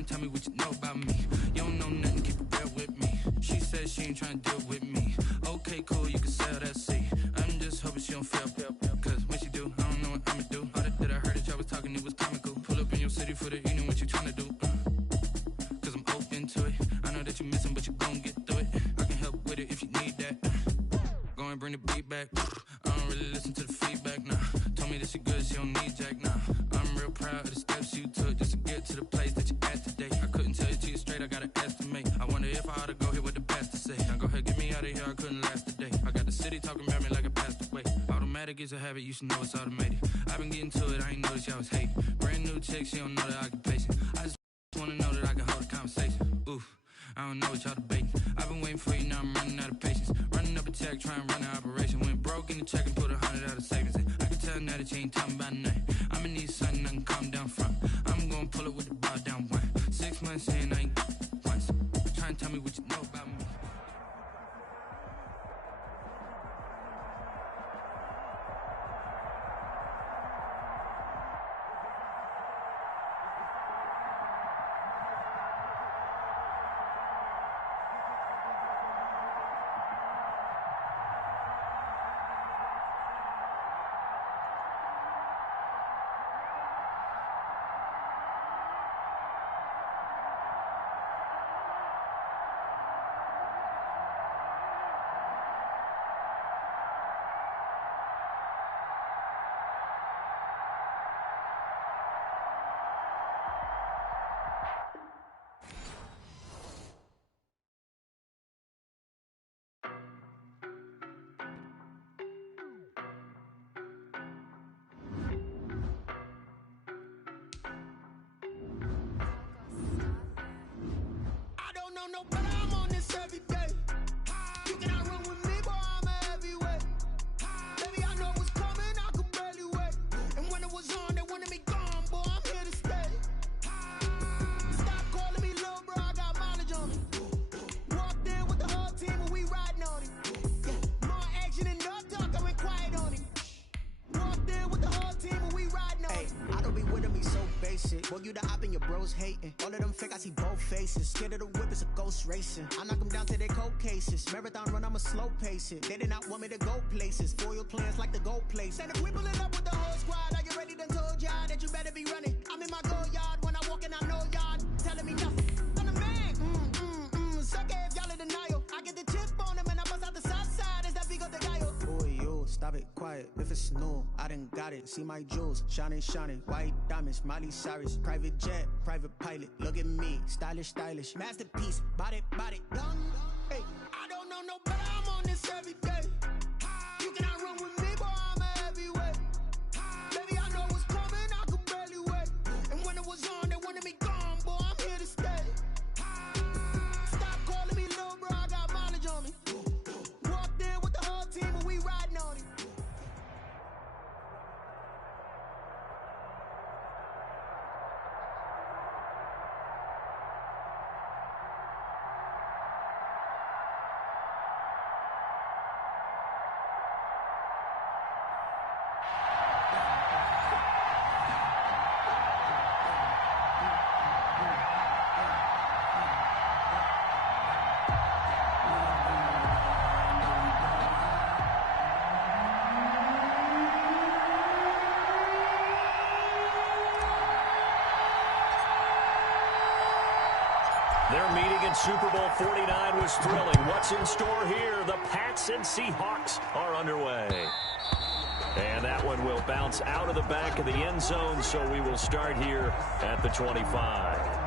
Trying to tell me what you know about me. You don't know nothing, keep it real with me. She said she ain't trying to deal with me. Okay, cool, you can sell that seat. I'm just hoping she don't feel. Cause when she do, I don't know what I'ma do. All that I heard that y'all was talking, it was comical. Pull up in your city for the evening, what you trying to do? Cause I'm open to it. I know that you missing, but you gon' get through it. I can help with it if you need that. Go and bring the beat back. I don't really listen to the feedback, nah. Told me that she good, she don't need Jack, nah. I'm real proud of the steps you took just to get to the place that you at today. I couldn't tell you to you straight, I gotta estimate. I wonder if I ought to go here with the best to say. Now go ahead, get me out of here, I couldn't last a day. I got the city talking about me like I passed away. Automatic is a habit, you should know it's automated. I've been getting to it, I ain't noticed y'all was hating. Brand new chick, she don't know the occupation. I just wanna know that I can hold a conversation. Oof, I don't know what y'all debating. I've been waiting for you, now I'm running out of patience. Running up a check, trying to run an operation. Went broke in the check and put 100 out of savings in. I can tell now that you ain't talking about nothing. I'ma need something I can calm down from. I'm gonna pull it with the bar down one. 6 months in, I ain't once. Trying to tell me what you know about me. No, but I'm on this every day. You cannot run with me, boy, I'm a heavyweight. Baby, I know what's coming, I could barely wait. And when it was on, they wanted me gone, boy, I'm here to stay. Stop calling me little bro, I got mileage on me. Walked in with the whole team and we riding on it. Yeah, more action and no talk, I went quiet on it. Walked in with the whole team and we riding on it. I don't be with him, he's so basic. Boy, you the op and your bros hating. All of them fake, I see both faces. Scared of the whip, it's a ghost racing. I knock them down to their cold cases. Marathon run, I'ma slow pace it. They did not want me to go places. Foil plans like the gold place. And if we pulling up with the whole squad, I get ready to told y'all that you better be running. I'm in my go yard when I walk in, I know y'all telling me nothing. I'm the man, suck it if y'all in denial. I get the chip on them and I bust out the south side. Is that big of the guy? Boy, you stop it, quiet. If it's new, I done got it. See my jewels, shining, white diamonds, Miley Cyrus, private jet, private pilot. Look at me, stylish, masterpiece, body, young. Hey, I don't know no better, I'm on this every day. You cannot run with me, boy, I'm a heavyweight. Baby, I know what's coming, I could barely wait. And when it was on, they wanted me gone, boy, I'm here to stay. Stop calling me little bro, I got mileage on me. Walked in with the whole team and we riding on it. Their meeting in Super Bowl 49 was thrilling. What's in store here? The Pats and Seahawks are underway. And that one will bounce out of the back of the end zone, so we will start here at the 25.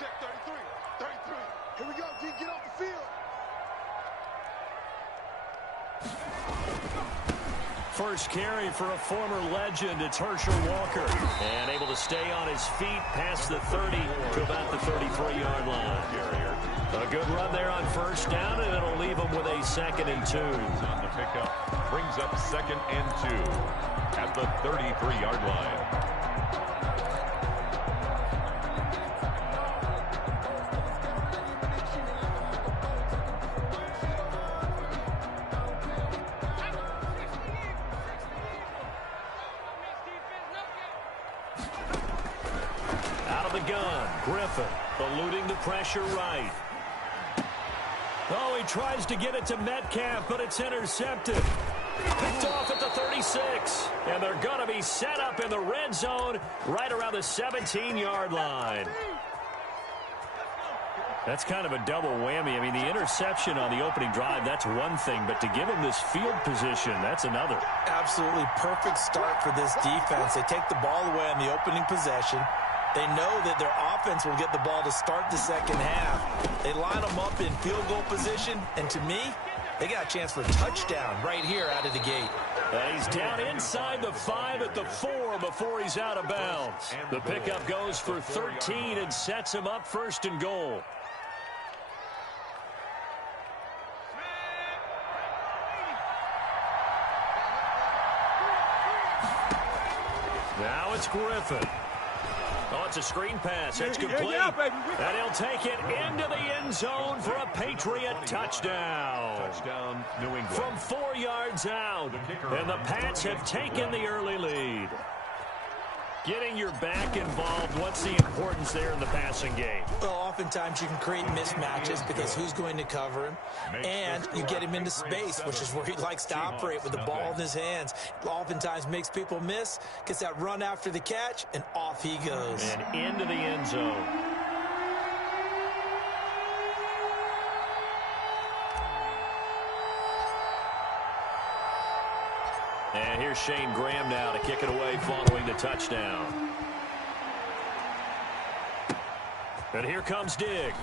Check 33. 33. Here we go, D. Get off the field. First carry for a former legend. It's Herschel Walker. And able to stay on his feet past the 30 to about the 33-yard line. good run there on first down, and it'll leave them with a 2nd and 2. On the pickup, brings up 2nd and 2 at the 33-yard line. Out of the gun, Griffin eluding the pressure right. Oh, he tries to get it to Metcalf, but it's intercepted. Picked off at the 36. And they're going to be set up in the red zone right around the 17-yard line. That's kind of a double whammy. I mean, the interception on the opening drive, that's one thing. But to give him this field position, that's another. Absolutely perfect start for this defense. They take the ball away on the opening possession. They know that their offense will get the ball to start the second half. They line them up in field goal position, and to me, they got a chance for a touchdown right here out of the gate. And he's down inside the 5 at the 4 before he's out of bounds. The pickup goes for 13 and sets him up 1st and goal. Now it's Griffin. Oh, it's a screen pass. It's complete. And he'll take it into the end zone for a Patriot touchdown. Touchdown, New England. From 4 yards out. And the Pats have taken the early lead. Getting your back involved, what's the importance there in the passing game? Well, oftentimes you can create mismatches because who's going to cover him, and you get him into space, which is where he likes to operate with the ball in his hands. Oftentimes makes people miss, gets that run after the catch, and off he goes. And into the end zone. And here's Shane Graham now to kick it away following the touchdown. And here comes Diggs.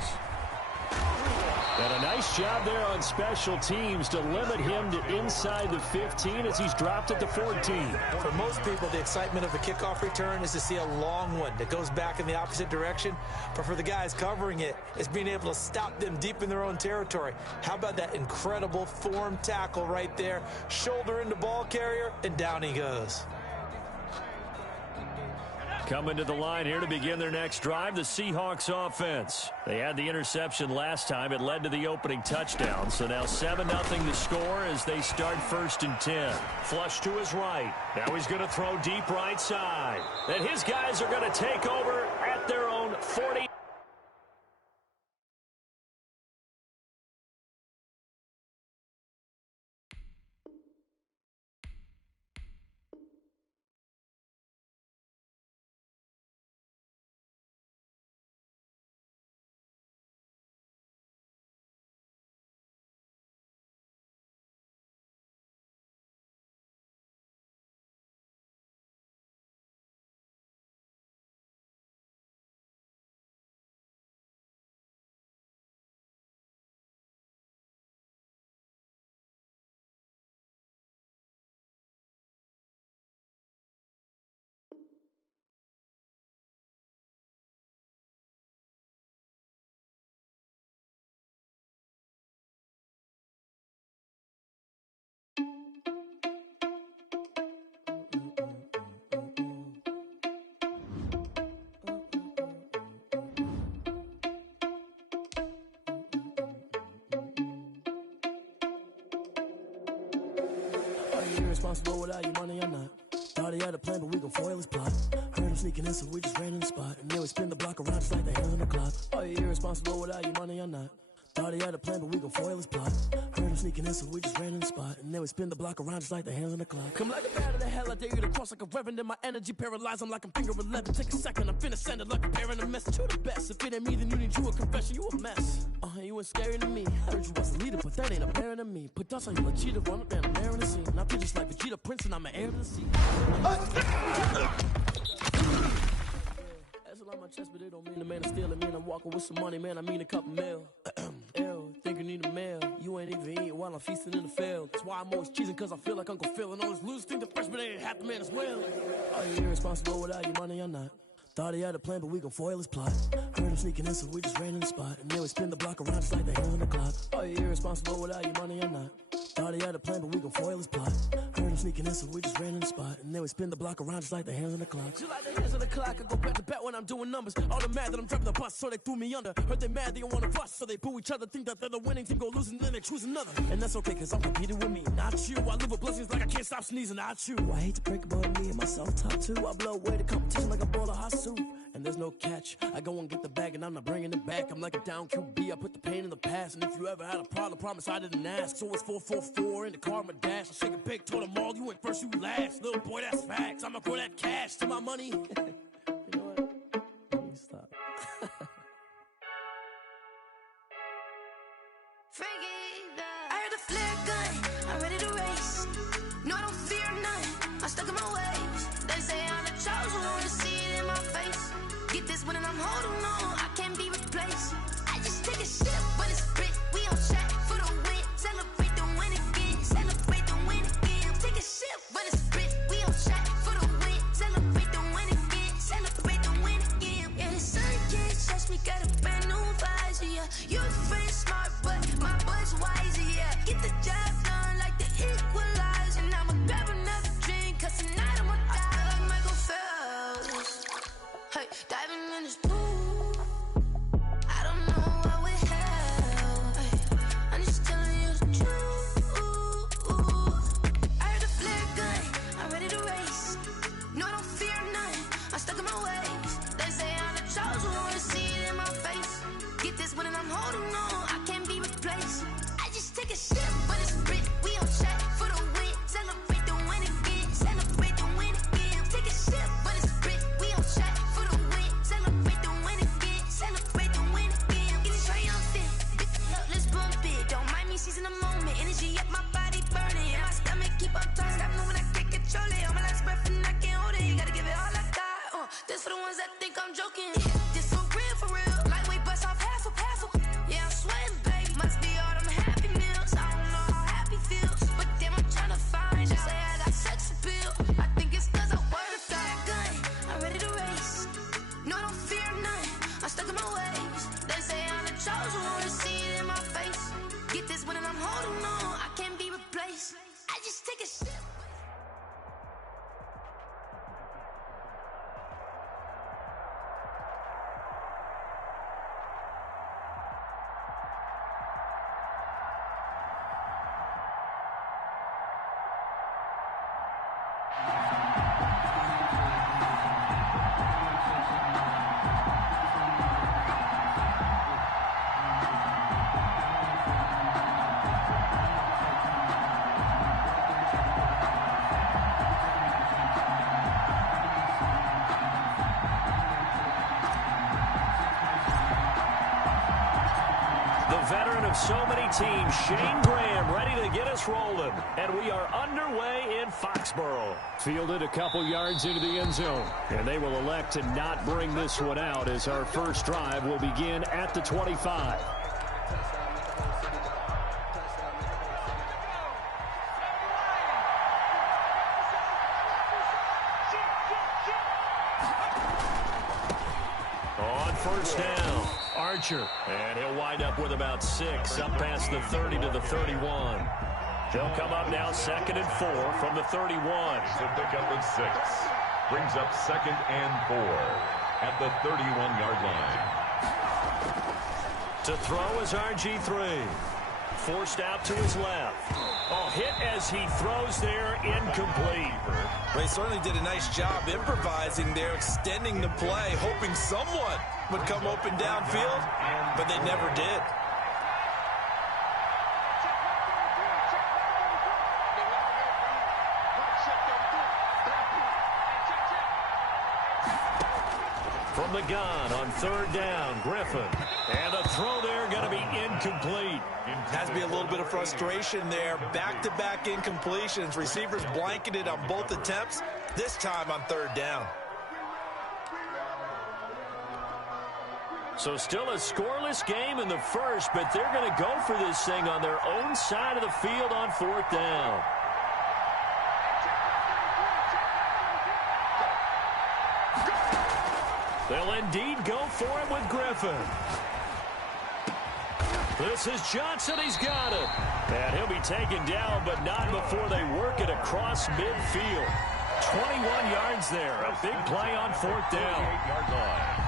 And a nice job there on special teams to limit him to inside the 15 as he's dropped at the 14. For most people, the excitement of a kickoff return is to see a long one that goes back in the opposite direction. But for the guys covering it, it's being able to stop them deep in their own territory. How about that incredible form tackle right there? Shoulder into ball carrier, and down he goes. Coming to the line here to begin their next drive, the Seahawks offense. They had the interception last time. It led to the opening touchdown. So now 7-0 the score as they start 1st and 10. Flush to his right. Now he's going to throw deep right side. And his guys are going to take over at their own 40. Irresponsible without your money or not. Thought he had a plan, but we gon' foil his plot. Heard him sneaking in, so we just ran in the spot. And then we spin the block around just like the hands on the clock. Are you irresponsible without your money or not? Thought he had a plan, but we gon' foil his plot. Heard him sneaking in, so we just ran in the spot. And then we spin the block around just like the hands on the clock. Come like a bat of the hell, I dare you to cross like a reverend. In my energy paralyzed, I'm like I'm finger 11. Take a second, I'm finna send it like a parent a message to the best. If it ain't me, then you need you a confession, you a mess. You ain't scary to me. Heard you was a leader, but that ain't apparent to me. Put dust on you, like cheetah, run up there, I'm there in the scene. Now I just like Vegeta Prince, and I'm an heir to the sea. That's on my chest, but it don't mean the man is stealing. Mean I'm walking with some money, man, I mean a couple mil. Ew, think you need a meal. You ain't even eating while I'm feasting in the field. That's why I'm always cheesing, cause I feel like Uncle Phil. And all these losers think the freshman ain't half the man as well. Are you irresponsible without your money or not? Thought he had a plan, but we gon' foil his plot. Heard him sneaking in, so we just ran in the spot. And then we spin the block around just like the hands on the clock. Are you irresponsible without your money or not? Thought he had a plan, but we gon' foil his plot. Heard him sneaking in, so we just ran in the spot. And then we spin the block around just like the hands on the clock. Just like the hands on the clock, I go back to back when I'm doing numbers. All the mad that I'm driving the bus, so they threw me under. Heard they mad, they don't wanna bust, so they boo each other. Think that they're the winning team, go losing, then they choose another. And that's okay, cause I'm competing with me, not you. I live with blessings like I can't stop sneezing, not you. I hate to break about me and myself top two. I blow away the competition like a bowl of hot soup. And there's no catch. I go and get the bag and I'm not bringing it back. I'm like a down QB, I put the pain in the past. And if you ever had a problem, promise I didn't ask. So it's 4-4-4 in the car, my dash. I shake a big, told them all, you ain't first, you last. Little boy, that's facts. I'ma grow that cash to my money. You know what? Let me stop. I heard a flare gun, I'm ready to race. No, I don't fear none, I'm stuck in my ways. They say I'm the chosen one, see it in my face. Get this one and I'm holding on, I can't be replaced. I just take a sip when it's split, we on track for the win. Celebrate the win again, celebrate the win again. Take a sip when it's split, we on track for the win. Celebrate the win again, celebrate the win again. Yeah, the sun can't touch me, got a brand new visor, yeah. You're friend smart, but my boy's wiser, yeah. Get the job done like the equalizer. Now I'ma grab another drink, cause tonight I'ma die like Michael Phelps. Hey, diving in this pool, I don't know what we have. Hey, I'm just telling you the truth. I heard a flare gun, I'm ready to race. No, I don't fear none, I'm stuck in my ways. They say I'm the chosen one, see it in my face. Get this one and I'm holding on, I can't be replaced. I just take a sip, but it's split, we on track for the win. Celebrate the win again, celebrate the win again. Take a sip, but it's split, we on track for the win. Celebrate the win again, celebrate the win again. Getting triumphant, let's bump it. Don't mind me seizing the moment, energy up my body burning. And my stomach keep on turning, stop moving, I can't control it. On my last breath and I can't hold it, you gotta give it all I got. This for the ones that think I'm joking. This for real, lightweight bust off half a. Yeah, I'm sweating, babe, must be all them happy meals. I don't know how happy feels, but damn, I'm tryna find you. Say I got sex appeal, I think it's cause I wear the fire gun. I'm ready to race, no, I don't fear none, I'm stuck in my ways. They say I'm the chosen one, see it in my face. Get this one and I'm holding on, I can't be replaced. I just take a sip. Veteran of so many teams, Shane Graham, ready to get us rolling. And we are underway in Foxborough. Fielded a couple yards into the end zone. And they will elect to not bring this one out as our first drive will begin at the 25. On first down, Archer. And he'll wind up with about 6, up past the 30 to the 31. They'll come up now 2nd and 4 from the 31. To pick up at 6. Brings up 2nd and 4 at the 31-yard line. To throw is RG3. Forced out to his left. Oh, hit as he throws there, incomplete. They certainly did a nice job improvising there, extending the play, hoping someone would come open downfield, but they never did. From the gun on 3rd down, Griffin. And a throw there going to be incomplete. Has to be a little bit of frustration there. Back-to-back incompletions. Receivers blanketed on both attempts, this time on 3rd down. So still a scoreless game in the first, but they're going to go for this thing on their own side of the field on 4th down. They'll indeed go for it with Griffin. This is Johnson. He's got it. And he'll be taken down, but not before they work it across midfield. 21 yards there. A big play on fourth down. 48-yard line.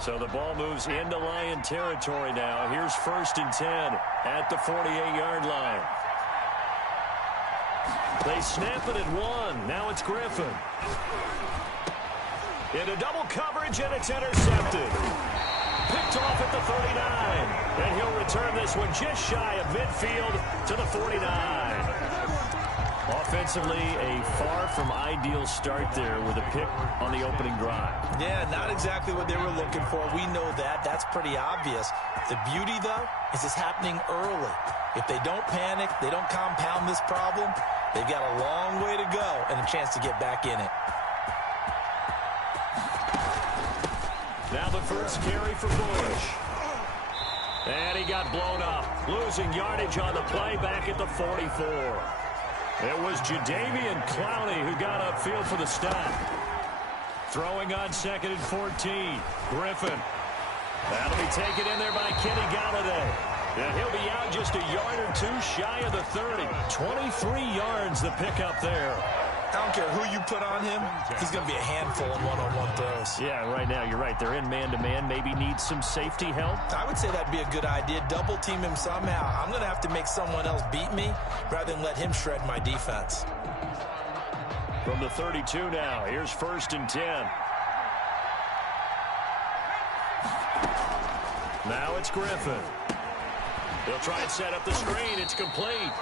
So the ball moves into Lion territory now. Here's 1st and 10 at the 48-yard line. They snap it at 1. Now it's Griffin. Into double coverage, and it's intercepted. Picked off at the 39. And he'll return this one just shy of midfield to the 49. Offensively, a far from ideal start there with a pick on the opening drive. Yeah, not exactly what they were looking for. We know that. That's pretty obvious. The beauty, though, is it's happening early. If they don't panic, they don't compound this problem, they've got a long way to go and a chance to get back in it. Now the first carry for Bush. And he got blown up, losing yardage on the play back at the 44. It was Jadeveon Clowney who got upfield for the stop. Throwing on 2nd and 14. Griffin. That'll be taken in there by Kenny Galladay. And he'll be out just a yard or two shy of the 30. 23 yards the pickup there. I don't care who you put on him, he's going to be a handful in one-on-one throws. Yeah, right now, you're right. They're in man-to-man. Maybe need some safety help. I would say that'd be a good idea. Double team him somehow. I'm going to have to make someone else beat me rather than let him shred my defense. From the 32 now, here's 1st and 10. Now it's Griffin. He'll try and set up the screen. It's complete.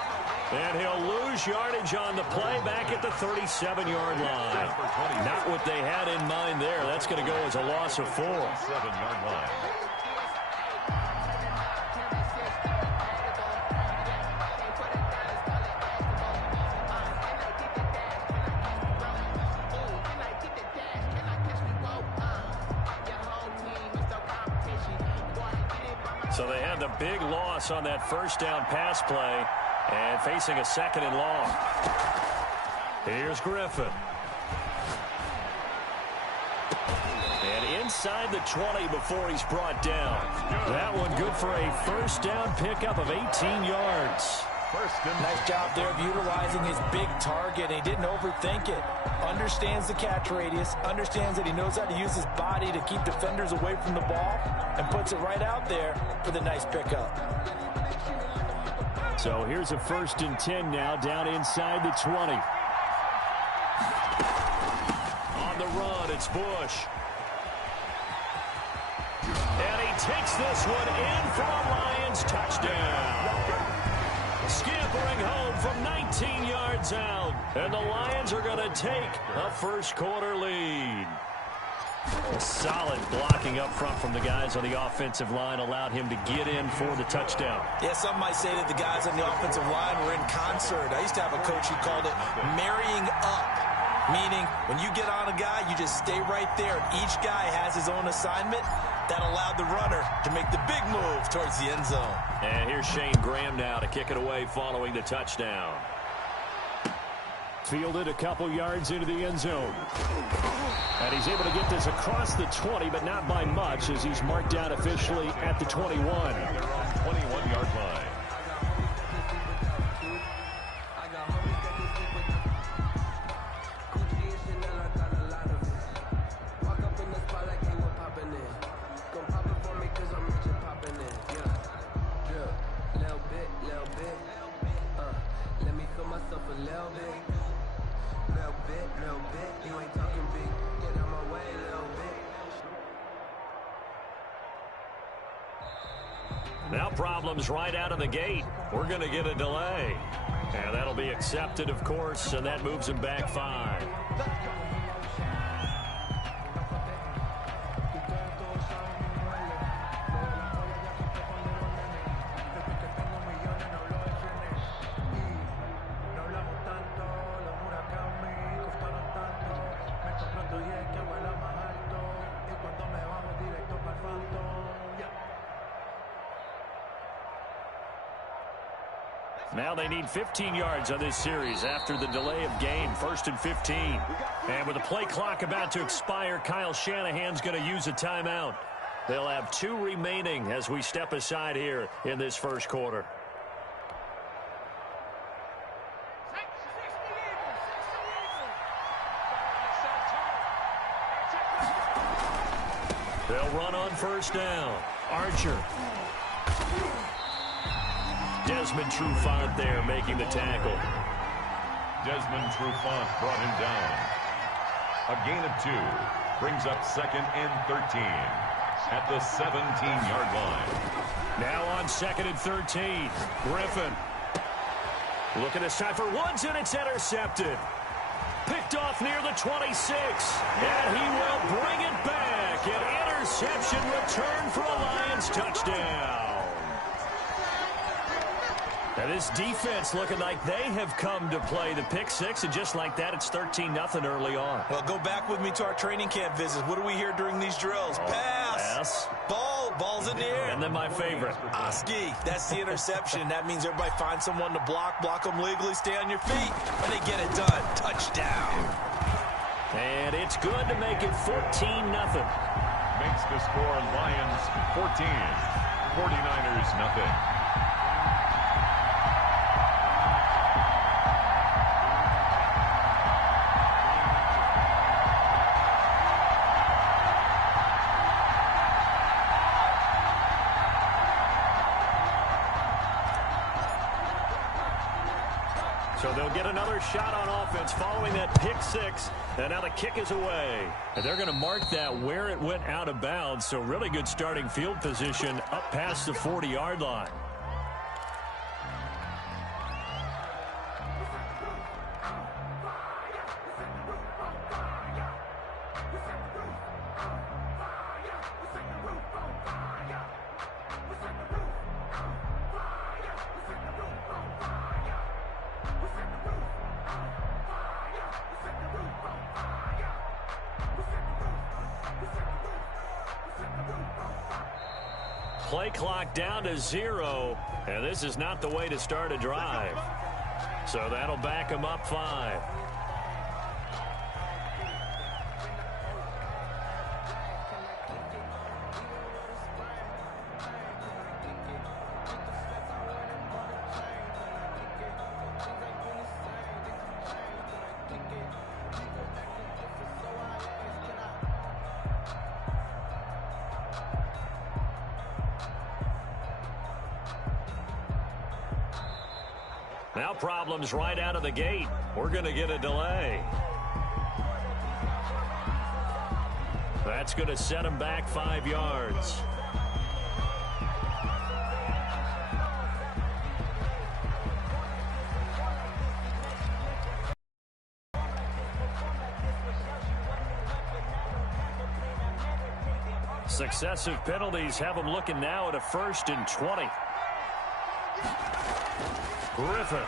And he'll lose yardage on the play back at the 37-yard line. Not what they had in mind there. That's going to go as a loss of 4. 7-yard line. So they had the big loss on that first down pass play. And facing a 2nd and long. Here's Griffin. And inside the 20 before he's brought down. That one good for a first down pickup of 18 yards. Nice job there of utilizing his big target. He didn't overthink it. Understands the catch radius. Understands that he knows how to use his body to keep defenders away from the ball. And puts it right out there for the nice pickup. So here's a 1st and 10 now down inside the 20. On the run, it's Bush. And he takes this one in for a Lions touchdown. Scampering home from 19 yards out. And the Lions are going to take a first-quarter lead. Solid blocking up front from the guys on the offensive line allowed him to get in for the touchdown. Yeah, some might say that the guys on the offensive line were in concert. I used to have a coach who called it marrying up, meaning when you get on a guy, you just stay right there. Each guy has his own assignment. That allowed the runner to make the big move towards the end zone. And here's Shane Graham now to kick it away following the touchdown. Fielded a couple yards into the end zone. And he's able to get this across the 20, but not by much, as he's marked down officially at the 21. 21-yard line. Now problems right out of the gate. We're going to get a delay. And that'll be accepted, of course, and that moves him back 5. Cuando llegue vuela más alto y cuando me bajo directo para el fanto. Now they need 15 yards on this series after the delay of game. 1st and 15. And with the play clock about to expire, Kyle Shanahan's going to use a timeout. They'll have 2 remaining as we step aside here in this first quarter. They'll run on 1st down. Archer. Desmond Trufant there making the tackle. Desmond Trufant brought him down. A gain of 2 brings up 2nd and 13 at the 17-yard line. Now on 2nd and 13. Griffin. Looking this time for Woods, and it's intercepted. Picked off near the 26. And he will bring it back. An interception return for a Lions touchdown. Now this defense looking like they have come to play the pick 6, and just like that, it's 13-0 early on. Well, go back with me to our training camp visits. What do we hear during these drills? Pass. Ball's in the air. And then my favorite. Oski. That's the interception. That means everybody finds someone to block them legally, stay on your feet, and they get it done. Touchdown. And it's good to make it 14-0. Makes the score Lions 14, 49ers nothing. So they'll get another shot on offense following that pick 6. And now the kick is away. And they're going to mark that where it went out of bounds. So really good starting field position up past the 40-yard line. Play clock down to 0, and this is not the way to start a drive. So that'll back them up 5. Now problems right out of the gate. We're going to get a delay. That's going to set him back 5 yards. Successive penalties have them looking now at a 1st and 20. Griffin.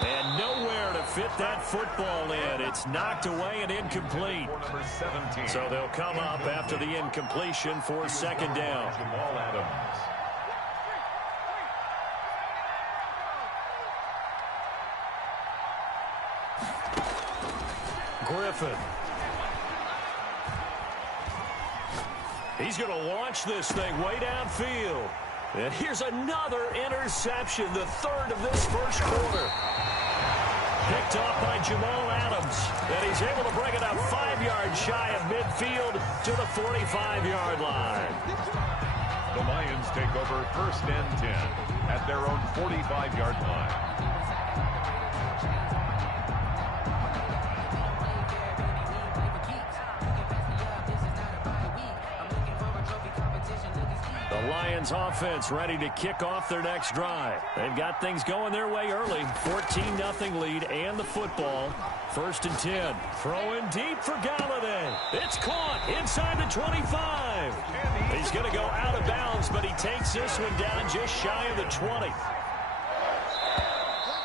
And nowhere to fit that football in. It's knocked away and incomplete. So they'll come up after the incompletion for 2nd down. Griffin. He's going to launch this thing way downfield. And here's another interception, the 3rd of this first quarter. Picked off by Jamal Adams. And he's able to bring it up 5 yards shy of midfield to the 45-yard line. The Lions take over 1st and 10 at their own 45-yard line. The Lions offense ready to kick off their next drive. They've got things going their way early. 14-0 lead and the football. 1st and 10. Throwing deep for Galladay. It's caught inside the 25. He's going to go out of bounds, but he takes this one down just shy of the 20.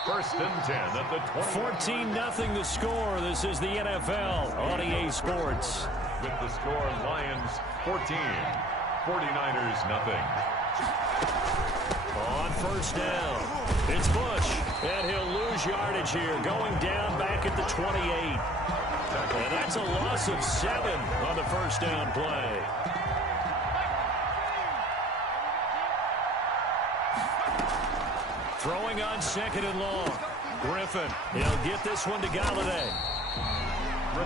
1st and 10 at the 20. 14-0 the score. This is the NFL on EA Sports. With the score, Lions 14, 49ers nothing. On first down, it's Bush, and he'll lose yardage here, going down back at the 28. And that's a loss of 7 on the first down play. Throwing on second and long. Griffin, he'll get this one to Galladay.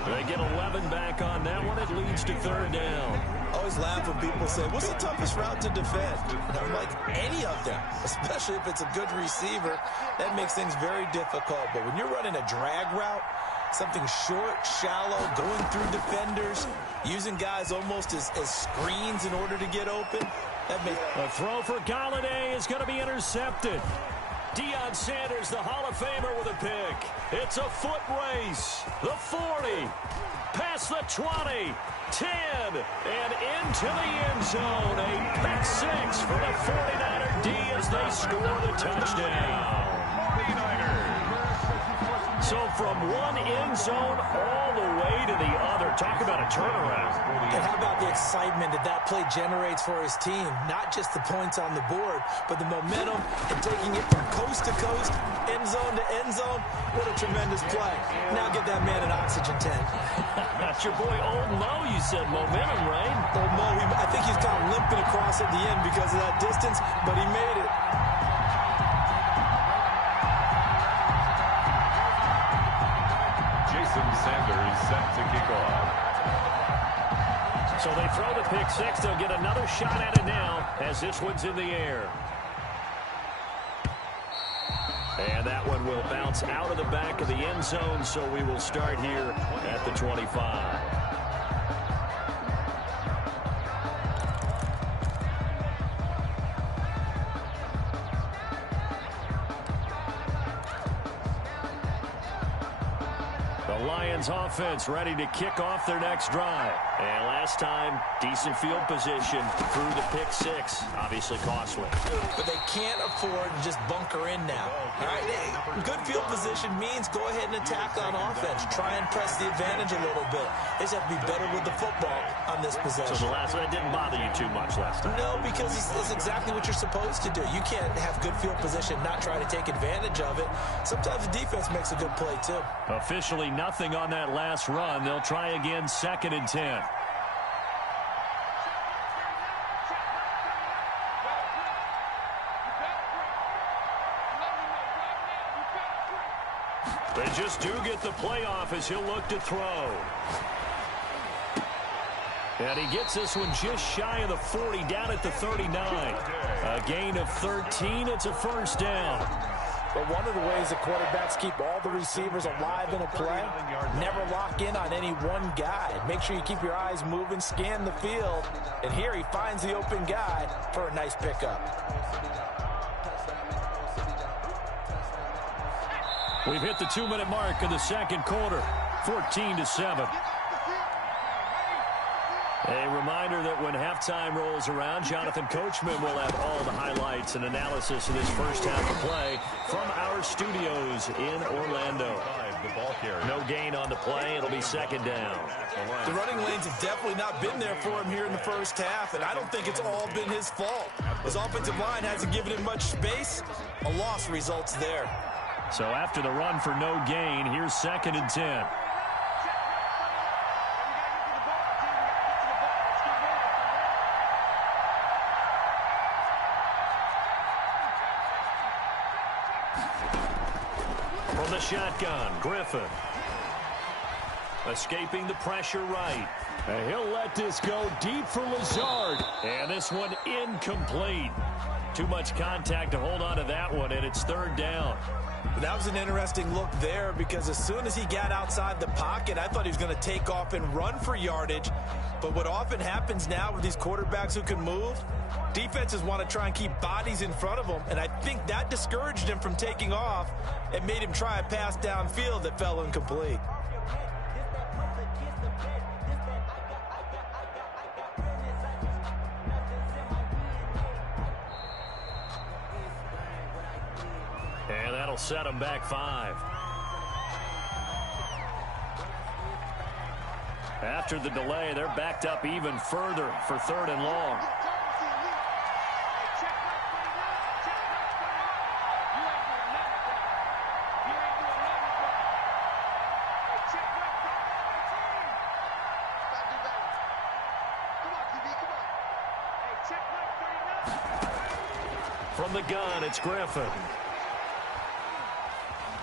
They get 11 back on that one. It leads to third down. I always laugh when people say, what's the toughest route to defend? And I'm like, any of them, especially if it's a good receiver. That makes things very difficult. But when you're running a drag route, something short, shallow, going through defenders, using guys almost as screens in order to get open, that makes... A throw for Galladay is going to be intercepted. Deion Sanders, the Hall of Famer, with a pick. It's a foot race. The 40, past the 20, 10, and into the end zone. A pick 6 for the 49er D as they score the touchdown. 49ers. So from one end zone all the way to the other. Talk about a turnaround. And how about the excitement that play generates for his team? Not just the points on the board, but the momentum and taking it from coast to coast, end zone to end zone. What a tremendous play. Now get that man an oxygen tent. That's your boy Old Mo, you said. Momentum, right? Old Mo, I think he's kind of limping across at the end because of that distance, but he made it. Sanders set to kick off. So they throw the pick 6. They'll get another shot at it now as this one's in the air. And that one will bounce out of the back of the end zone, so we will start here at the 25. Lions offense ready to kick off their next drive. And last time, decent field position through the pick 6. Obviously costly. But they can't afford to just bunker in now. All right, good field position means go ahead and attack on offense. Try and press the advantage a little bit. They just have to be better with the football on this possession. So the last one didn't bother you too much last time? No, because it's exactly what you're supposed to do. You can't have good field position, not try to take advantage of it. Sometimes the defense makes a good play, too. Officially nothing on that last run. They'll try again, 2nd and 10. They just do get the playoff as he'll look to throw. And he gets this one just shy of the 40, down at the 39. A gain of 13. It's a first down. But one of the ways the quarterbacks keep all the receivers alive in a play, never lock in on any one guy. Make sure you keep your eyes moving, scan the field. And here he finds the open guy for a nice pickup. We've hit the 2-minute mark of the second quarter, 14-7. A reminder that when halftime rolls around, Jonathan Coachman will have all the highlights and analysis of this first half of play from our studios in Orlando. No gain on the play. It'll be 2nd down. The running lanes have definitely not been there for him here in the first half, and I don't think it's all been his fault. His offensive line hasn't given him much space. A loss results there. So after the run for no gain, here's 2nd and 10. From the shotgun, Griffin. Escaping the pressure right. And he'll let this go deep for Lazard. And this one incomplete. Too much contact to hold on to that one, and it's 3rd down. That was an interesting look there because as soon as he got outside the pocket, I thought he was going to take off and run for yardage. But what often happens now with these quarterbacks who can move, defenses want to try and keep bodies in front of them, and I think that discouraged him from taking off and made him try a pass downfield that fell incomplete. And that'll set them back 5. After the delay, they're backed up even further for 3rd and long. From the gun, it's Griffin.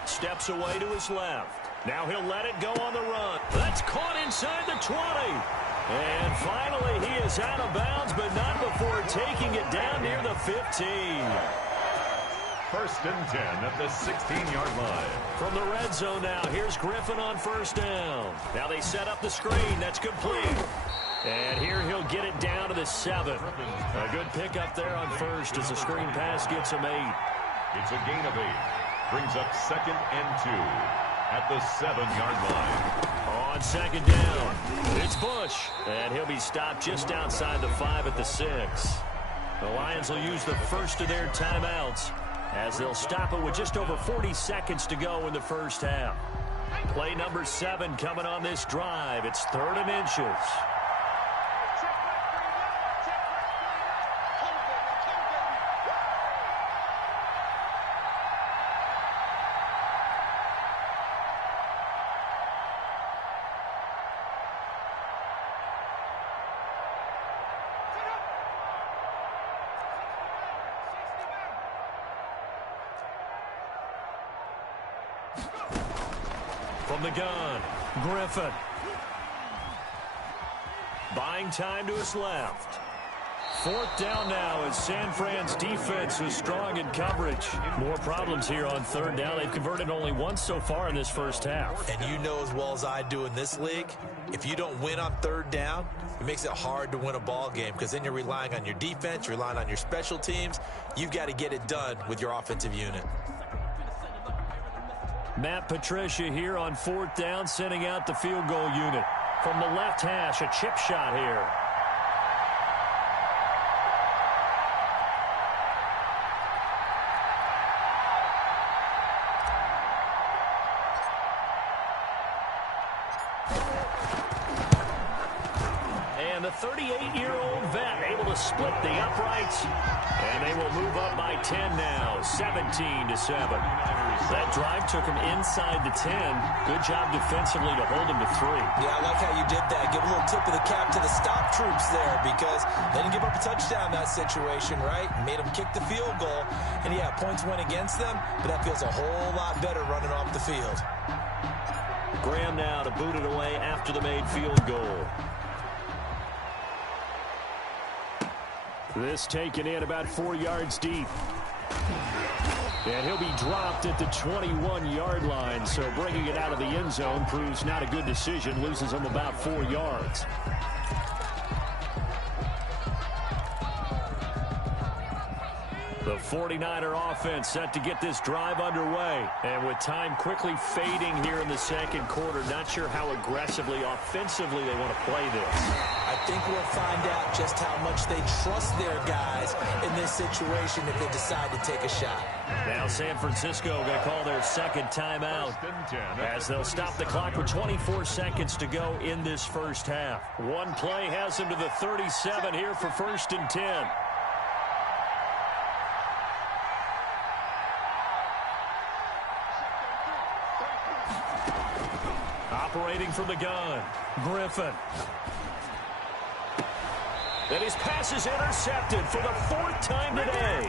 Steps away to his left. Now he'll let it go on the run. That's caught inside the 20. And finally, he is out of bounds, but not before taking it down near the 15. First and 10 at the 16-yard line. From the red zone now, here's Griffin on first down. Now they set up the screen. That's complete. And here he'll get it down to the 7. A good pickup there on first as the screen pass gets him 8. It's a gain of 8. Brings up second and 2 at the 7-yard line. On second down, it's Bush. And he'll be stopped just outside the 5 at the 6. The Lions will use the first of their timeouts as they'll stop it with just over 40 seconds to go in the first half. Play number 7 coming on this drive. It's 3rd and inches. From the gun, Griffin. Buying time to his left. 4th down now as San Fran's defense is strong in coverage. More problems here on 3rd down. They've converted only once so far in this first half. And you know as well as I do in this league, if you don't win on 3rd down, it makes it hard to win a ball game because then you're relying on your defense, you're relying on your special teams. You've got to get it done with your offensive unit. Matt Patricia here on 4th down, sending out the field goal unit. From the left hash, a chip shot here. And the 38-year-old vet able to split the uprights. And they will move up by 10 now, 17-7. That drive took him inside the 10. Good job defensively to hold him to 3. Yeah, I like how you did that. Give a little tip of the cap to the stop troops there because they didn't give up a touchdown in that situation, right? Made them kick the field goal. And, yeah, points went against them, but that feels a whole lot better running off the field. Graham now to boot it away after the made field goal. This taken in about 4 yards deep. And he'll be dropped at the 21-yard line, so bringing it out of the end zone proves not a good decision, loses him about 4 yards. The 49er offense set to get this drive underway. And with time quickly fading here in the second quarter, not sure how aggressively, offensively they want to play this. I think we'll find out just how much they trust their guys in this situation if they decide to take a shot. Now San Francisco going to call their second timeout as they'll stop the clock with 24 seconds to go in this first half. One play has them to the 37 here for 1st and 10. Operating from the gun, Griffin. And his pass is intercepted for the 4th time today.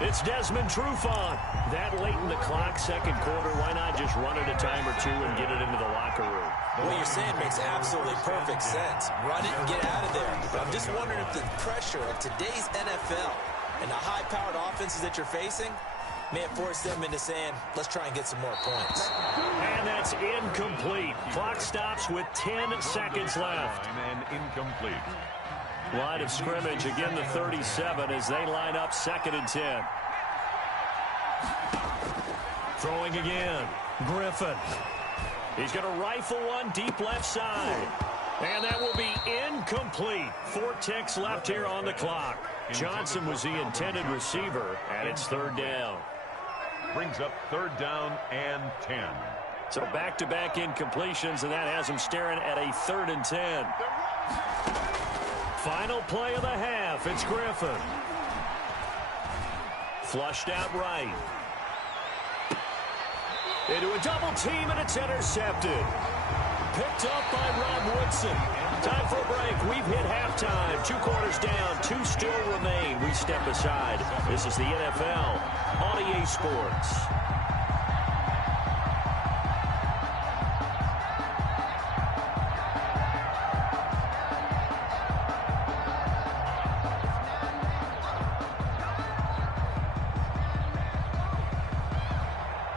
It's Desmond Trufant. That late in the clock, second quarter, why not just run it a time or two and get it into the locker room? What you're saying makes absolutely perfect sense. Run it and get out of there. But I'm just wondering if the pressure of today's NFL and the high-powered offenses that you're facing may have forced them into saying, let's try and get some more points. And that's incomplete. Clock stops with 10 seconds left. And incomplete. Line of scrimmage, again the 37 as they line up 2nd and 10. Throwing again, Griffin. He's going to rifle one deep left side. And that will be incomplete. 4 ticks left here on the clock. Johnson was the intended receiver, and it's 3rd down. Brings up 3rd down and 10. So back-to-back incompletions, and that has him staring at a 3rd and 10. Final play of the half. It's Griffin. Flushed out right. Into a double team, and it's intercepted. Picked up by Rob Woodson. Time for a break. We've hit halftime. 2 quarters down. 2 still remain. We step aside. This is the NFL on EA Sports.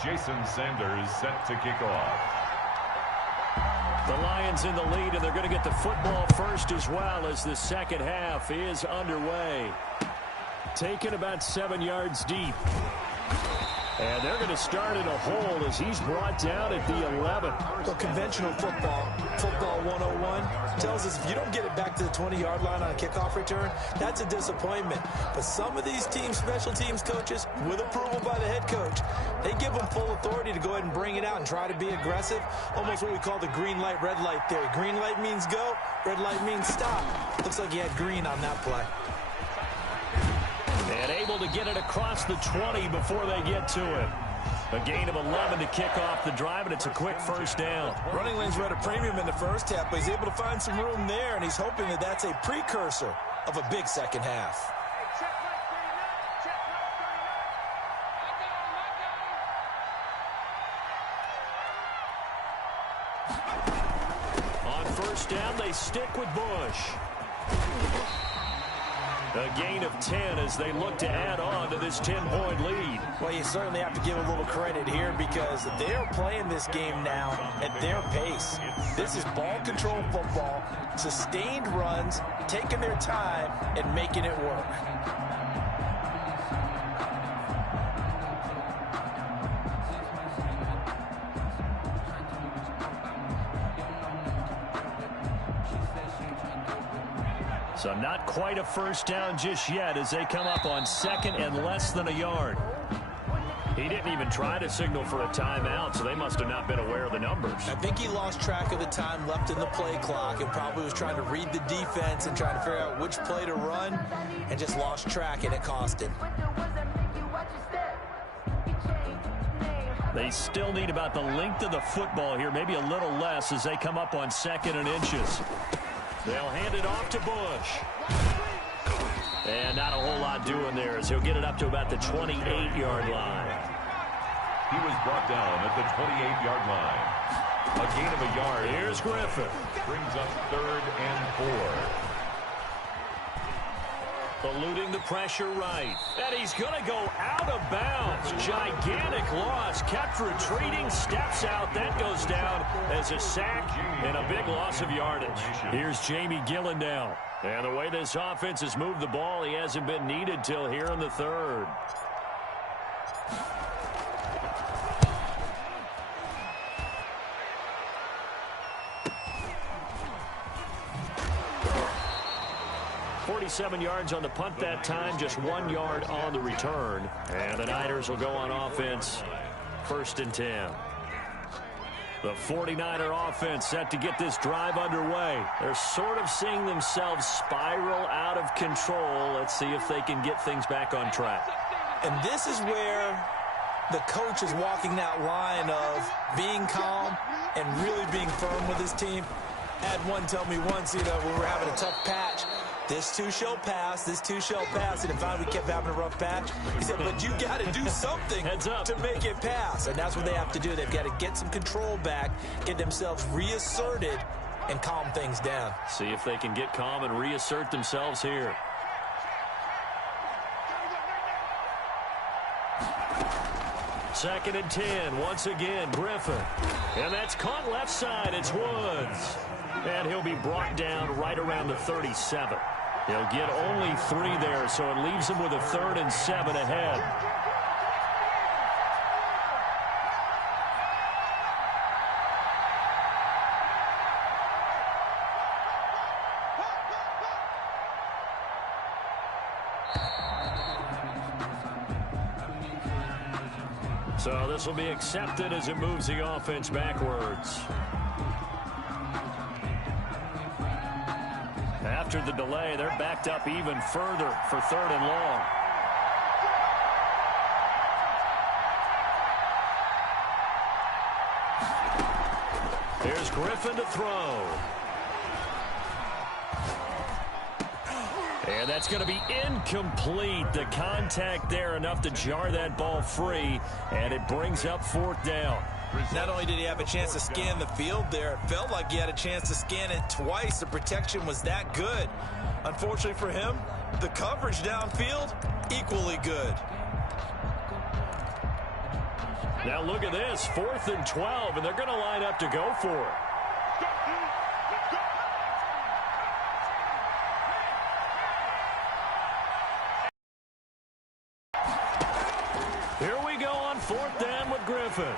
Jason Sanders set to kick off. The Lions in the lead, and they're going to get the football first as well as the second half is underway. Taken about 7 yards deep. And they're going to start in a hole as he's brought down at the 11. Well, conventional football 101, tells us if you don't get it back to the 20-yard line on a kickoff return, that's a disappointment. But some of these teams, special teams coaches, with approval by the head coach, they give them full authority to go ahead and bring it out and try to be aggressive, almost what we call the green light, red light theory. Green light means go, red light means stop. Looks like he had green on that play. And able to get it across the 20 before they get to it. A gain of 11 to kick off the drive, and it's a quick first down. Running lanes were at a premium in the first half, but he's able to find some room there, and he's hoping that that's a precursor of a big second half. On first down, they stick with Bush. A gain of 10 as they look to add on to this 10-point lead. Well, you certainly have to give a little credit here because they are playing this game now at their pace. This is ball control football, sustained runs, taking their time and making it work. So not quite a first down just yet as they come up on second and less than a yard. He didn't even try to signal for a timeout, so they must have not been aware of the numbers. I think he lost track of the time left in the play clock and probably was trying to read the defense and trying to figure out which play to run and just lost track, and it cost him. They still need about the length of the football here, maybe a little less as they come up on second and inches. They'll hand it off to Bush. And not a whole lot doing there as he'll get it up to about the 28-yard line. He was brought down at the 28-yard line. A gain of a yard. Here's Griffin. Brings up 3rd and 4. Eluding the pressure right. And he's going to go out of bounds. Gigantic loss. Kept retreating. Steps out. That goes down as a sack and a big loss of yardage. Here's Jamie Gillen now. And the way this offense has moved the ball, he hasn't been needed till here in the third. .47 yards on the punt that time, just 1 yard on the return. And the Niners will go on offense, 1st and 10. The 49er offense set to get this drive underway. They're sort of seeing themselves spiral out of control. Let's see if they can get things back on track. And this is where the coach is walking that line of being calm and really being firm with his team. I had one tell me once, when we were having a tough patch, this too shall pass, this too shall pass. And finally we kept having a rough patch. He said, but you got to do something to make it pass. And that's what they have to do. They've got to get some control back, get themselves reasserted, and calm things down. See if they can get calm and reassert themselves here. Second and 10, once again, Griffin. And that's caught left side, it's Woods. And he'll be brought down right around the 37. He'll get only 3 there, so it leaves him with a 3rd and 7 ahead. So this will be accepted as it moves the offense backwards. After the delay, they're backed up even further for 3rd and long. Here's Griffin to throw. And that's going to be incomplete. The contact there enough to jar that ball free, and it brings up 4th down. Not only did he have a chance to scan the field there, it felt like he had a chance to scan it twice. The protection was that good. Unfortunately for him, the coverage downfield, equally good. Now look at this, 4th and 12, and they're going to line up to go for it. Here we go on 4th down with Griffin.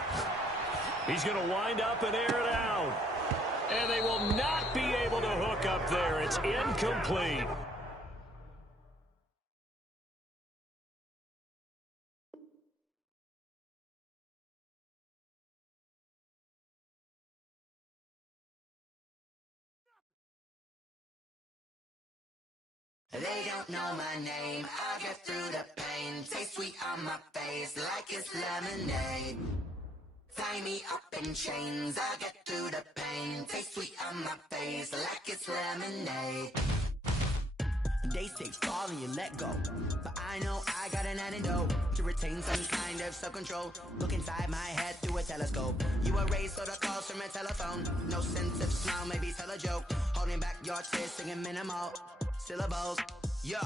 He's going to wind up and air it out. And they will not be able to hook up there. It's incomplete. They don't know my name, I'll get through the pain. Taste sweet on my face like it's lemonade. Tie me up in chains, I'll get through the pain. Taste sweet on my face like it's lemonade. They say fall and you let go, but I know I got an antidote to retain some kind of self-control. Look inside my head through a telescope. You erase all the calls from a telephone. No sense of smile, maybe tell a joke. Holding back your tears, singing minimal syllables. Yeah,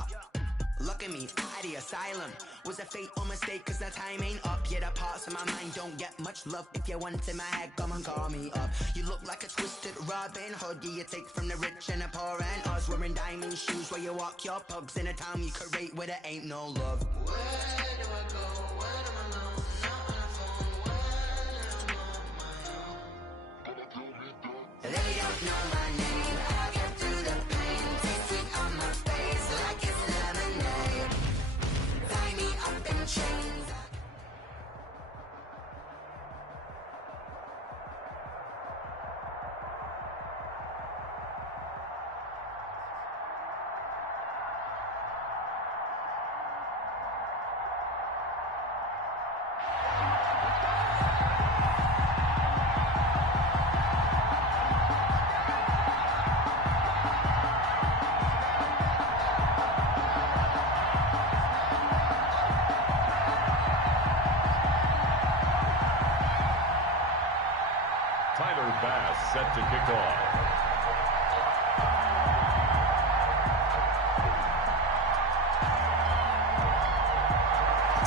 look at me, at the asylum. Was a fate or mistake, cause the time ain't up. Yet the parts of my mind don't get much love. If you want in my head, come and call me up. You look like a twisted Robin Hood. You take from the rich and the poor and us. Wearing diamond shoes where you walk your pugs in a town you create where there ain't no love. Where do I go when I'm alone? Not on the phone when I'm on my own. They don't know my name, I'll get through the pain. Taste sweet on my face like it's lemonade. Tie me up in chains. Set to kick off.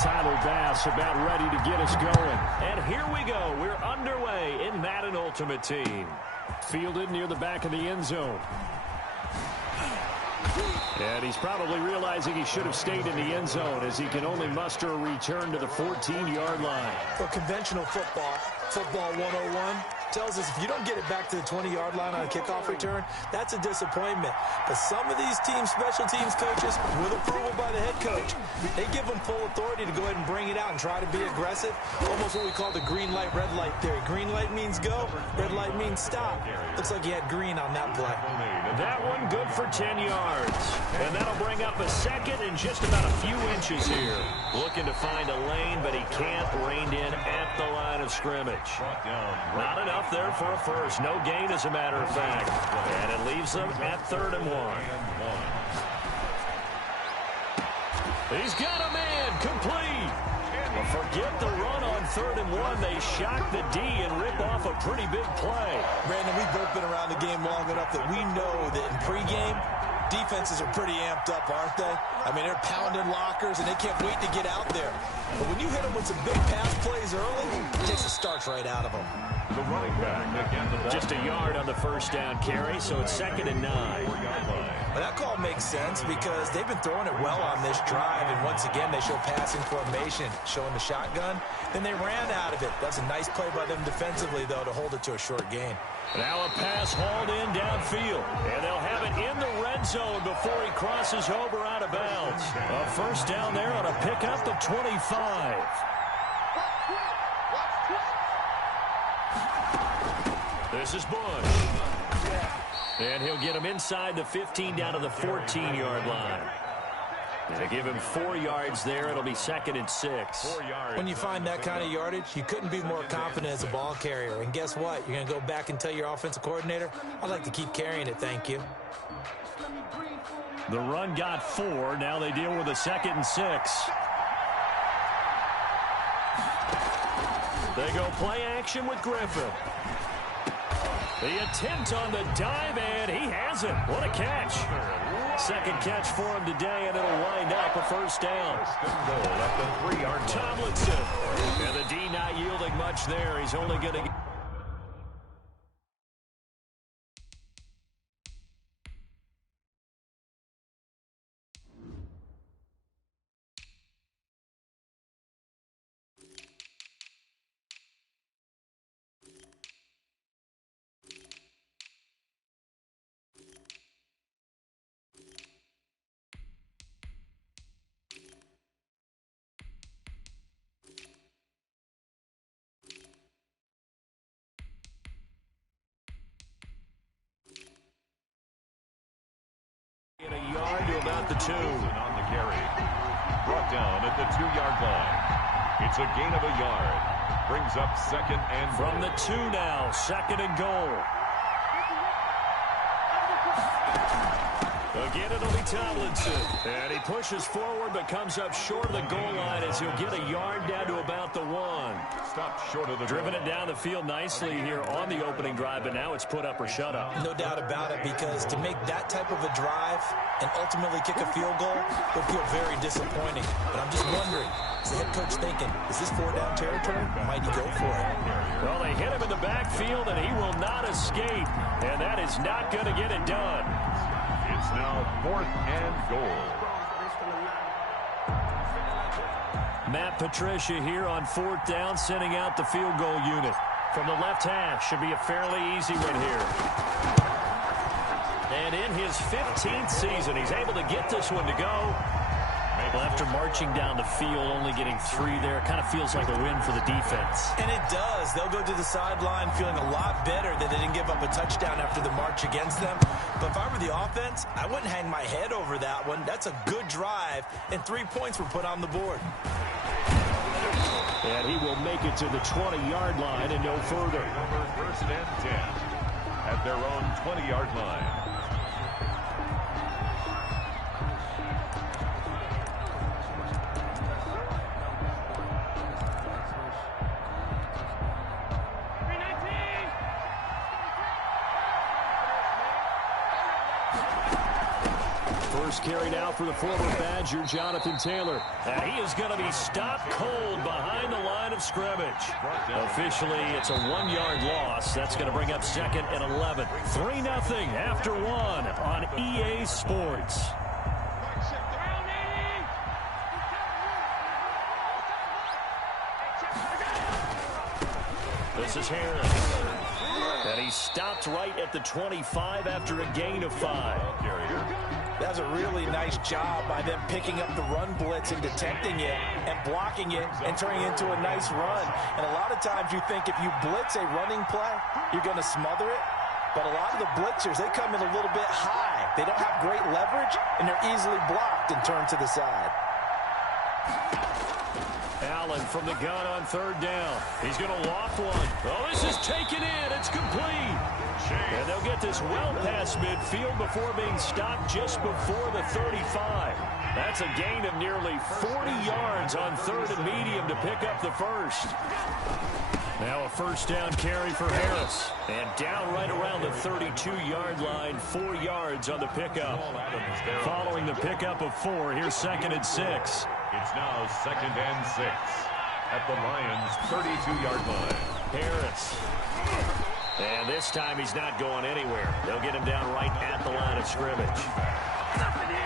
Tyler Bass about ready to get us going. And here we go. We're underway in Madden Ultimate Team. Fielded near the back of the end zone. And he's probably realizing he should have stayed in the end zone as he can only muster a return to the 14-yard line. For conventional football 101 tells us if you don't get it back to the 20-yard line on a kickoff return, that's a disappointment. But some of these teams, special teams coaches, with approval by the head coach, they give them full authority to go ahead and bring it out and try to be aggressive. Almost what we call the green light, red light theory. Green light means go, red light means stop. Looks like he had green on that play. That one good for 10 yards. And that'll bring up a second and just about a few inches here. Looking to find a lane, but he can't. Reined in at the line of scrimmage. Not enough there for a first. No gain, as a matter of fact. And it leaves them at 3rd and 1. He's got a man. Complete. Well, forget the run on 3rd and 1. They shock the D and rip off a pretty big play. Brandon, we've both been around the game long enough that we know that in pregame, defenses are pretty amped up, aren't they? I mean, they're pounding lockers, and they can't wait to get out there. But when you hit them with some big pass plays early, it takes the starch right out of them. The running back again. Just a yard on the first down carry, so it's 2nd and 9. Well, that call makes sense because they've been throwing it well on this drive, and once again, they show passing formation, showing the shotgun. Then they ran out of it. That's a nice play by them defensively, though, to hold it to a short gain. Now a pass hauled in downfield, and they'll have it in the red zone before he crosses over out of bounds. A first down there on a pickup at 25. This is Bush. And he'll get him inside the 15 down to the 14-yard line. To give him 4 yards there, it'll be 2nd and 6. When you find that kind of yardage, you couldn't be more confident as a ball carrier. And guess what? You're going to go back and tell your offensive coordinator, I'd like to keep carrying it, thank you. The run got 4. Now they deal with a 2nd and 6. They go play action with Griffin. The attempt on the dive, and he has it. What a catch. 2nd catch for him today, and it'll wind up a 1st down. Goal at the 3-yard line. Tomlinson. And the D not yielding much there. He's only going to get... In a yard to about the 2. On the carry. Brought down at the 2-yard line. It's a gain of a yard. Brings up 2nd and From the 2 now, 2nd and goal. Again, it'll be Tomlinson. And he pushes forward but comes up short of the goal line as he'll get a yard down to about the 1. stopped short of the Driven it down the field nicely here on the opening drive, but now it's put up or shut up. No doubt about it, because to make that type of a drive and ultimately kick a field goal would feel very disappointing. But I'm just wondering, is the head coach thinking, is this 4-down territory? Might he go for it? Well, they hit him in the backfield, and he will not escape. And that is not going to get it done. It's now 4th and goal. Matt Patricia here on 4th down, sending out the field goal unit. From the left hash, should be a fairly easy one here. And in his 15th season, he's able to get this one to go. Well, after marching down the field, only getting 3 there, kind of feels like a win for the defense. And it does. They'll go to the sideline feeling a lot better that they didn't give up a touchdown after the march against them. But if I were the offense, I wouldn't hang my head over that one. That's a good drive, and 3 points were put on the board. And he will make it to the 20-yard line and no further. 1st and 10 at their own 20-yard line. First carry now for the former Badger, Jonathan Taylor. And he is going to be stopped cold behind the line of scrimmage. Officially, it's a 1-yard loss. That's going to bring up 2nd and 11. 3-0 after 1 on EA Sports. This is Harris. And he stopped right at the 25 after a gain of 5. That's a really nice job by them picking up the run blitz and detecting it and blocking it and turning it into a nice run. And a lot of times you think if you blitz a running play, you're going to smother it. But a lot of the blitzers, they come in a little bit high. They don't have great leverage, and they're easily blocked and turned to the side. Allen from the gun on 3rd down. He's going to loft one. Oh, this is taken in. It's complete. And they'll get this well past midfield before being stopped just before the 35. That's a gain of nearly 40 yards on 3rd and medium to pick up the first. Now a 1st down carry for Harris. And down right around the 32-yard line, 4 yards on the pickup. Following the pickup of 4, here's 2nd and 6. It's now 2nd and 6 at the Lions' 32-yard line. Harris. And this time he's not going anywhere. They'll get him down right at the line of scrimmage.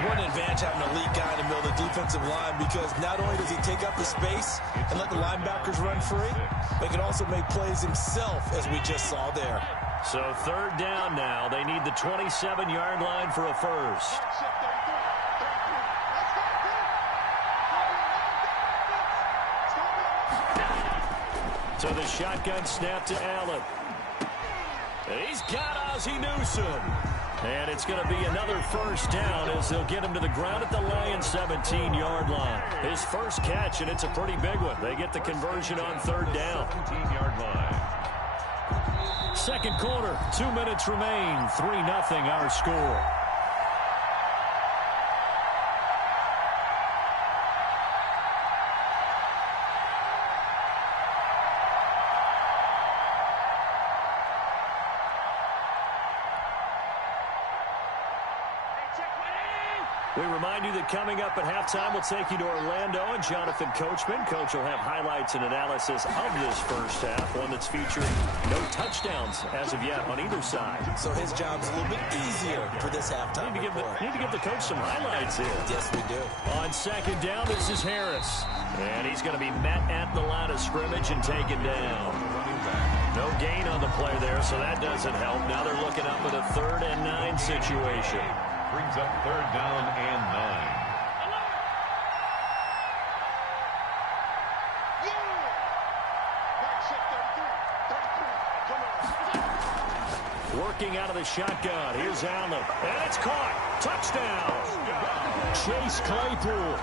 What an advantage having an elite guy in the middle of the defensive line, because not only does he take up the space and let the linebackers run free, but he can also make plays himself, as we just saw there. So 3rd down now. They need the 27-yard line for a first. So the shotgun snap to Allen. And he's got Ozzie Newsome. And it's going to be another 1st down as they'll get him to the ground at the Lions' 17-yard line. His first catch, and it's a pretty big one. They get the conversion on 3rd down. 17-yard line. 2nd quarter, 2 minutes remain. 3-0 our score. We remind you that coming up at halftime, we'll take you to Orlando and Jonathan Coachman. Coach will have highlights and analysis of this first half, one that's featuring no touchdowns as of yet on either side. So his job's a little bit easier for this halftime. Need to give the coach some highlights here. Yes, we do. On second down, this is Harris. And he's going to be met at the line of scrimmage and taken down. No gain on the play there, so that doesn't help. Now they're looking up at a 3rd and 9 situation. Brings up 3rd down and 9. Working out of the shotgun. Here's Allen. And it's caught. Touchdown. Chase Claypool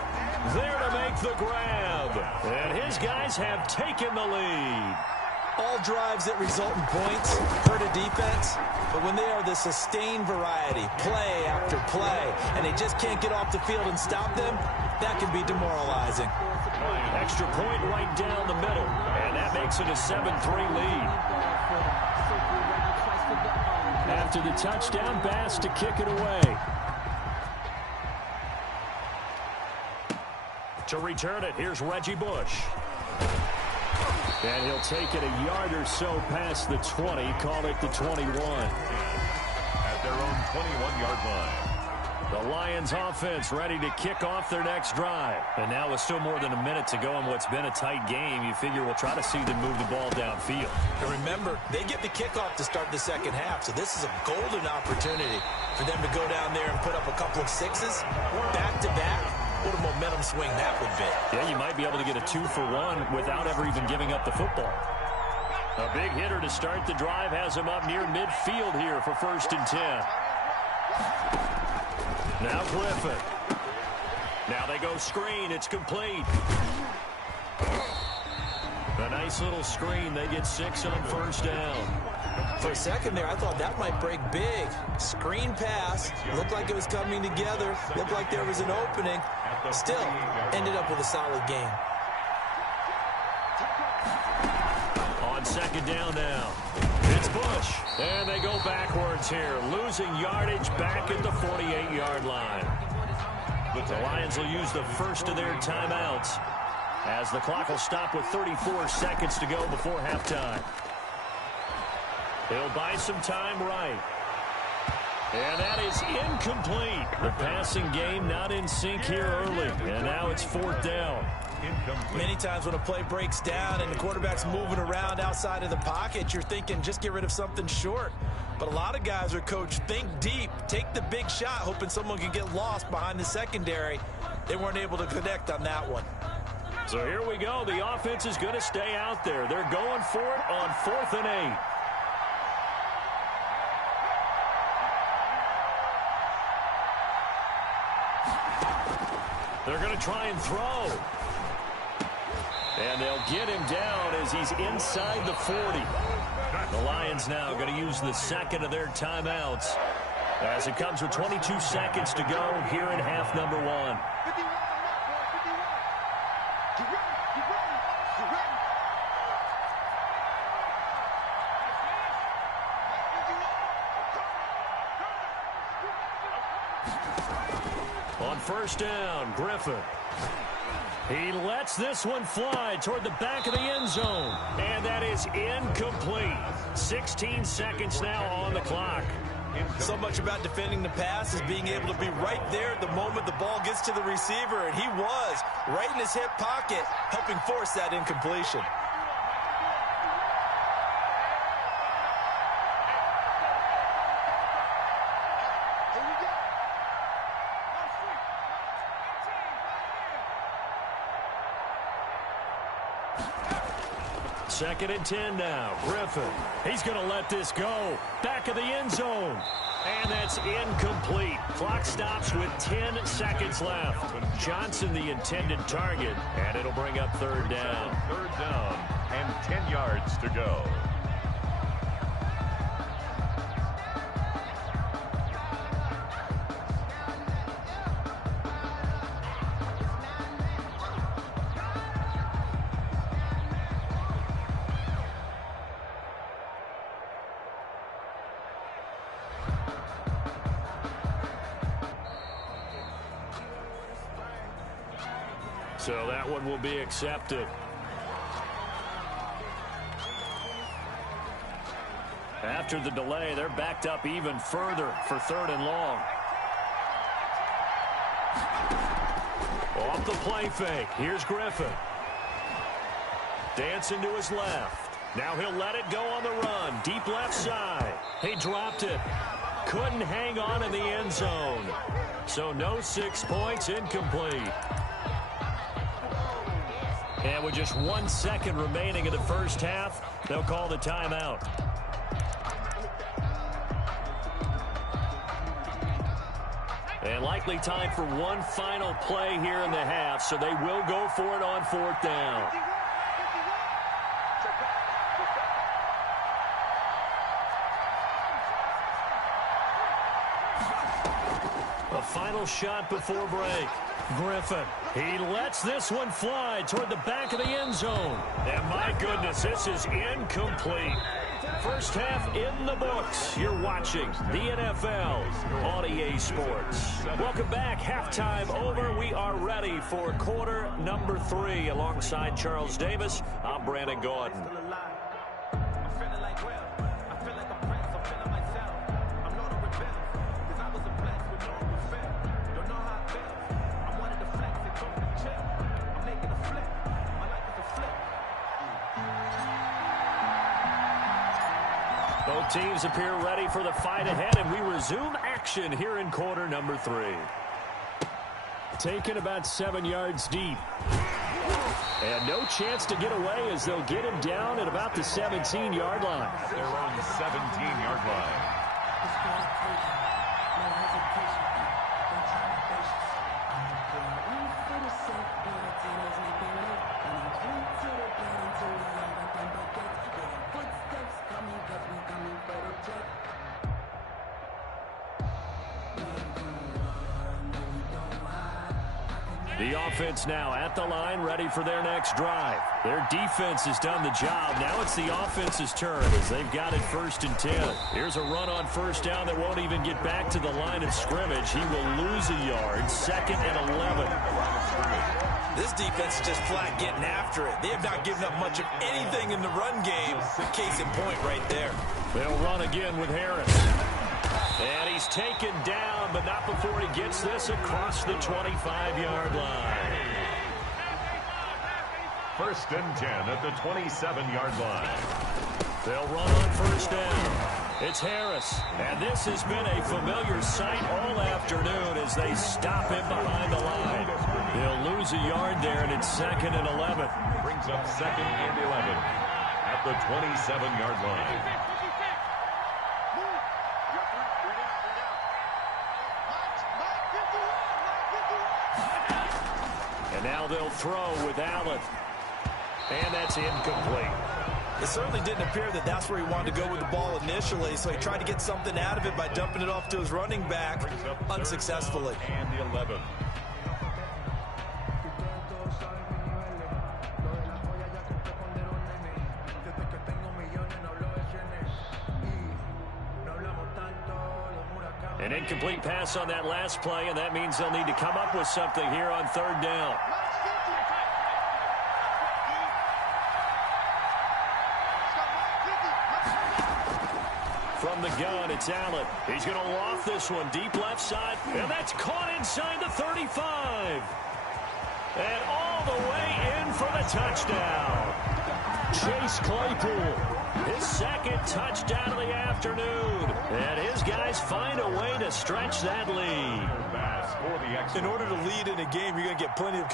there to make the grab. And his guys have taken the lead. All drives that result in points hurt a defense, but when they are the sustained variety, play after play, and they just can't get off the field and stop them, that can be demoralizing. Extra point right down the middle, and that makes it a 7-3 lead. After the touchdown, Bass to kick it away. To return it, here's Reggie Bush. And he'll take it a yard or so past the 20, call it the 21. At their own 21-yard line. The Lions offense ready to kick off their next drive. And now with still more than a minute to go in what's been a tight game, you figure we'll try to see them move the ball downfield. And remember, they get the kickoff to start the second half, so this is a golden opportunity for them to go down there and put up a couple of sixes back-to-back. What a momentum swing that would be. Yeah, you might be able to get a 2-for-1 without ever even giving up the football. A big hitter to start the drive has him up near midfield here for 1st and 10. Now Griffin. Now they go screen. It's complete. A nice little screen. They get 6 on 1st down. For a second there, I thought that might break big. Screen pass. Looked like it was coming together. Looked like there was an opening. Still, ended up with a solid game. On second down now. It's Bush. And they go backwards here. Losing yardage back at the 48-yard line. The Lions will use the first of their timeouts as the clock will stop with 34 seconds to go before halftime. He'll buy some time right. And that is incomplete. The passing game not in sync here early. And now it's 4th down. Many times when a play breaks down and the quarterback's moving around outside of the pocket, you're thinking just get rid of something short. But a lot of guys are coached, think deep, take the big shot, hoping someone can get lost behind the secondary. They weren't able to connect on that one. So here we go. The offense is going to stay out there. They're going for it on 4th and 8. They're going to try and throw. And they'll get him down as he's inside the 40. The Lions now going to use the second of their timeouts as it comes with 22 seconds to go here in half number 1. On 1st down, Griffin. He lets this one fly toward the back of the end zone. And that is incomplete. 16 seconds now on the clock. So much about defending the pass is being able to be right there at the moment the ball gets to the receiver. And he was right in his hip pocket, helping force that incompletion. Second and 10 now. Griffin. He's going to let this go. Back of the end zone. And that's incomplete. Clock stops with 10 seconds left. Johnson the intended target. And it'll bring up 3rd down. 3rd down and 10 yards to go. So that one will be accepted. After the delay, they're backed up even further for 3rd and long. Off the play fake. Here's Griffin. Dancing to his left. Now he'll let it go on the run. Deep left side. He dropped it. Couldn't hang on in the end zone. So no 6 points, incomplete. And with just 1 second remaining in the first half, they'll call the timeout. And likely time for one final play here in the half, so they will go for it on 4th down. A final shot before break. Griffin, he lets this one fly toward the back of the end zone. And my goodness, this is incomplete. First half in the books. You're watching the NFL on EA Sports. Welcome back. Halftime over. We are ready for quarter number 3. Alongside Charles Davis, I'm Brandon Gordon. Both teams appear ready for the fight ahead, and we resume action here in quarter number 3. Taken about 7 yards deep. And no chance to get away as they'll get him down at about the 17-yard line. They're on the 17-yard line. The offense now at the line, ready for their next drive. Their defense has done the job. Now it's the offense's turn as they've got it 1st and 10. Here's a run on 1st down that won't even get back to the line of scrimmage. He will lose a yard. 2nd and 11. This defense is just flat getting after it. They have not given up much of anything in the run game. Case in point right there. They'll run again with Harris. And he's taken down, but not before he gets this across the 25-yard line. 1st and 10 at the 27-yard line. They'll run on 1st down. It's Harris. And this has been a familiar sight all afternoon as they stop him behind the line. They'll lose a yard there, and it's 2nd and 11. Brings up 2nd and 11 at the 27-yard line. And now they'll throw with Allen. And that's incomplete. It certainly didn't appear that that's where he wanted to go with the ball initially, so he tried to get something out of it by dumping it off to his running back unsuccessfully. And the 11. An incomplete pass on that last play, and that means they'll need to come up with something here on 3rd down. From the gun, it's Allen. He's going to loft this one deep left side, and that's caught inside the 35. And all the way in for the touchdown. Chase Claypool, his 2nd touchdown of the afternoon. And his guys find a way to stretch that lead. In order to lead in a game, you're going to get plenty of